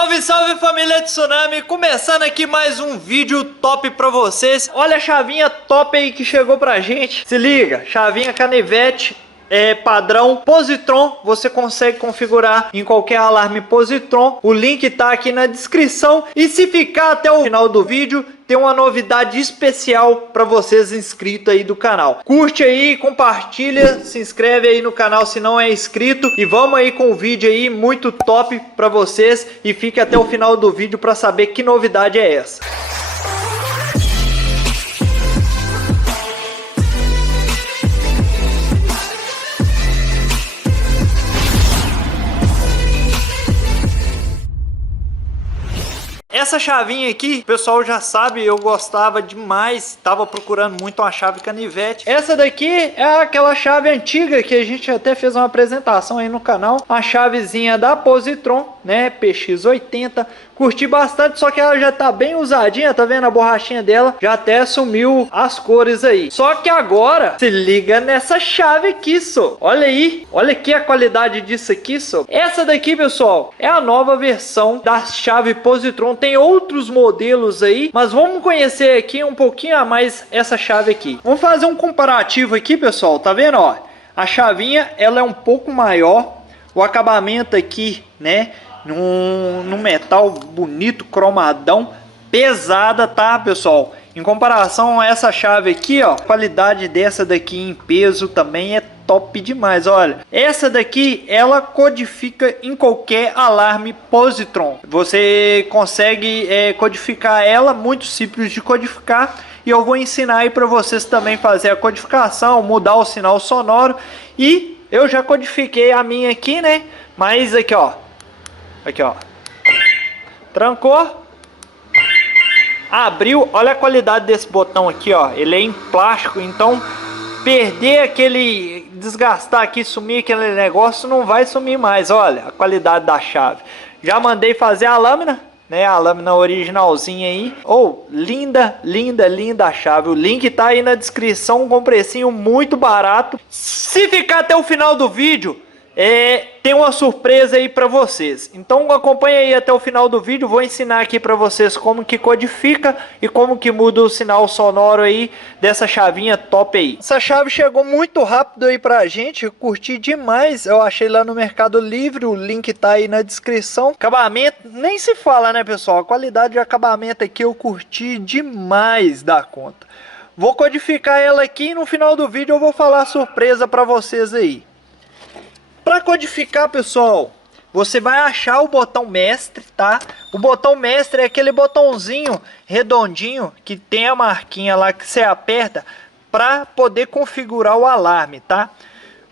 Salve, salve família Tsunami, começando aqui mais um vídeo top pra vocês. Olha a chavinha top aí que chegou pra gente. Se liga, chavinha canivete padrão positron, você consegue configurar em qualquer alarme positron. O link tá aqui na descrição. E se ficar até o final do vídeo, tem uma novidade especial para vocês inscritos aí do canal. Curte aí, compartilha, se inscreve aí no canal se não é inscrito. E vamos aí com o vídeo aí muito top para vocês. E fique até o final do vídeo para saber que novidade é essa. Essa chavinha aqui, o pessoal já sabe, eu gostava demais, tava procurando muito uma chave canivete. Essa daqui é aquela chave antiga que a gente até fez uma apresentação aí no canal. A chavezinha da Positron, né, PX80. Curti bastante, só que ela já tá bem usadinha, tá vendo a borrachinha dela? Já até sumiu as cores aí. Só que agora, se liga nessa chave aqui, só. Olha aí, olha aqui a qualidade disso aqui, só. Essa daqui, pessoal, é a nova versão da chave Positron. Tem outros modelos aí, mas vamos conhecer aqui um pouquinho a mais essa chave aqui. Vamos fazer um comparativo aqui, pessoal, tá vendo, ó? A chavinha, ela é um pouco maior, o acabamento aqui, né, num metal bonito, cromadão, pesada, tá, pessoal? Em comparação a essa chave aqui, ó, a qualidade dessa daqui em peso também é top demais. Olha, essa daqui ela codifica em qualquer alarme positron. Você consegue codificar ela, muito simples de codificar. E eu vou ensinar aí para vocês também fazer a codificação, mudar o sinal sonoro. E eu já codifiquei a minha aqui, né? Mas aqui, ó, trancou, abriu. Olha a qualidade desse botão aqui, ó. Ele é em plástico, então perder aquele, desgastar aqui, sumir aquele negócio, não vai sumir mais. Olha a qualidade da chave. Já mandei fazer a lâmina, né, a lâmina originalzinha aí. Oh, linda, linda, linda a chave. O link tá aí na descrição com um precinho muito barato. Se ficar até o final do vídeo, tem uma surpresa aí para vocês. Então acompanha aí até o final do vídeo. Vou ensinar aqui para vocês como que codifica e como que muda o sinal sonoro aí dessa chavinha top aí. Essa chave chegou muito rápido aí pra gente. Eu curti demais. Eu achei lá no Mercado Livre. O link tá aí na descrição. Acabamento nem se fala, né, pessoal? A qualidade de acabamento aqui eu curti demais da conta. Vou codificar ela aqui e no final do vídeo eu vou falar surpresa para vocês aí. Para codificar, pessoal, você vai achar o botão mestre, tá? O botão mestre é aquele botãozinho redondinho que tem a marquinha lá que você aperta para poder configurar o alarme, tá?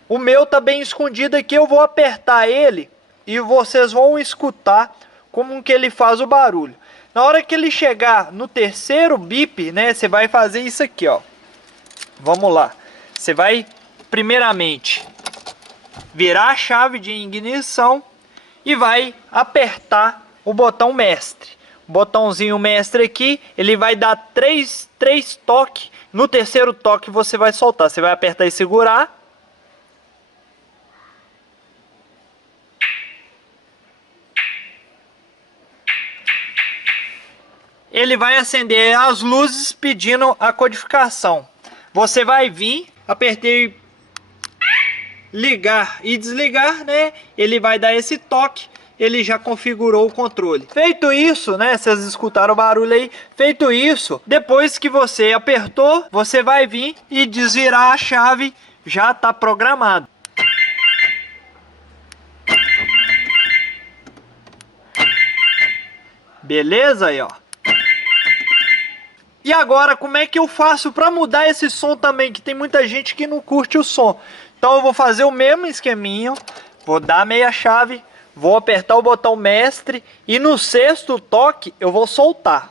O meu tá bem escondido aqui, eu vou apertar ele e vocês vão escutar como que ele faz o barulho. Na hora que ele chegar no terceiro bip, né, você vai fazer isso aqui, ó. Vamos lá. Você vai primeiramente virar a chave de ignição e vai apertar o botão mestre. O botãozinho mestre aqui, ele vai dar três toques. No terceiro toque você vai soltar. Você vai apertar e segurar. Ele vai acender as luzes pedindo a codificação. Você vai vir, apertei ligar e desligar, né? Ele vai dar esse toque, ele já configurou o controle. Feito isso, né? Vocês escutaram o barulho aí. Feito isso, depois que você apertou, você vai vir e desvirar a chave, já está programado. Beleza aí, ó. E agora, como é que eu faço para mudar esse som também? Que tem muita gente que não curte o som. Então eu vou fazer o mesmo esqueminho, vou dar meia chave, vou apertar o botão mestre e no sexto toque eu vou soltar.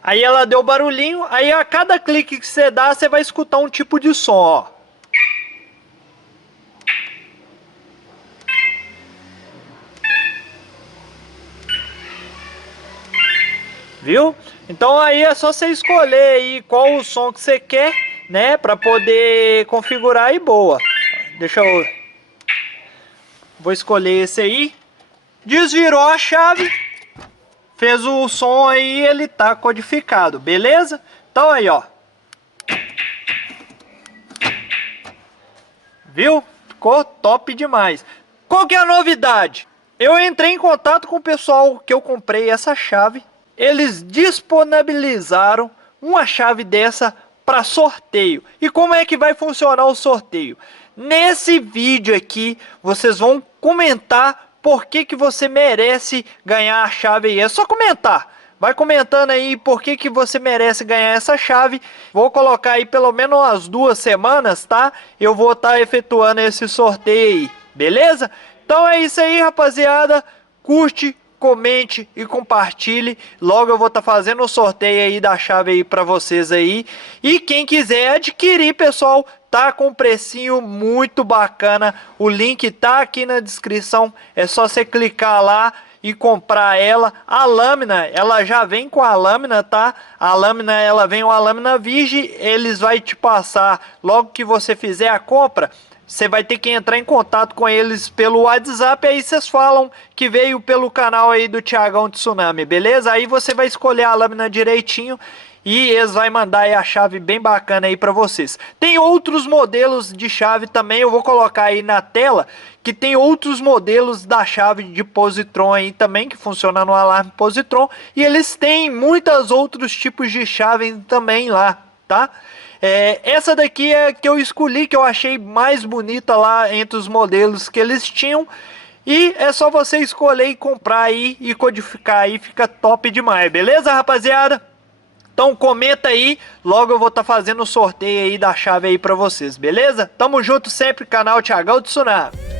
Aí ela deu barulhinho, aí a cada clique que você dá, você vai escutar um tipo de som, ó. Viu? Então aí é só você escolher aí qual o som que você quer, né? Pra poder configurar e boa. Deixa eu... Vou escolher esse aí. Desvirou a chave. Fez o som aí, ele tá codificado, beleza? Então aí, ó. Viu? Ficou top demais. Qual que é a novidade? Eu entrei em contato com o pessoal que eu comprei essa chave. Eles disponibilizaram uma chave dessa para sorteio. E como é que vai funcionar o sorteio? Nesse vídeo aqui, vocês vão comentar por que você merece ganhar a chave aí. É só comentar. Vai comentando aí por que você merece ganhar essa chave. Vou colocar aí pelo menos umas 2 semanas, tá? Eu vou estar efetuando esse sorteio aí, beleza? Então é isso aí, rapaziada. Curte, comente e compartilhe. Logo eu vou estar fazendo o sorteio aí da chave aí para vocês aí. E quem quiser adquirir, pessoal, tá com um precinho muito bacana. O link tá aqui na descrição. É só você clicar lá e comprar ela. A lâmina, ela já vem com a lâmina, tá? A lâmina, ela vem uma lâmina virgem. Eles vai te passar logo que você fizer a compra. Você vai ter que entrar em contato com eles pelo WhatsApp, aí vocês falam que veio pelo canal aí do Thiagão Tsunami, beleza? Aí você vai escolher a lâmina direitinho e eles vão mandar aí a chave bem bacana aí para vocês. Tem outros modelos de chave também, eu vou colocar aí na tela, que tem outros modelos da chave de positron aí também, que funciona no alarme positron, e eles têm muitos outros tipos de chave também lá, tá? Essa daqui é que eu escolhi, que eu achei mais bonita lá entre os modelos que eles tinham. E é só você escolher e comprar aí e codificar aí, fica top demais, beleza, rapaziada? Então comenta aí, logo eu vou estar fazendo o sorteio aí da chave aí pra vocês, beleza? Tamo junto sempre, canal Thiagão Tsunami.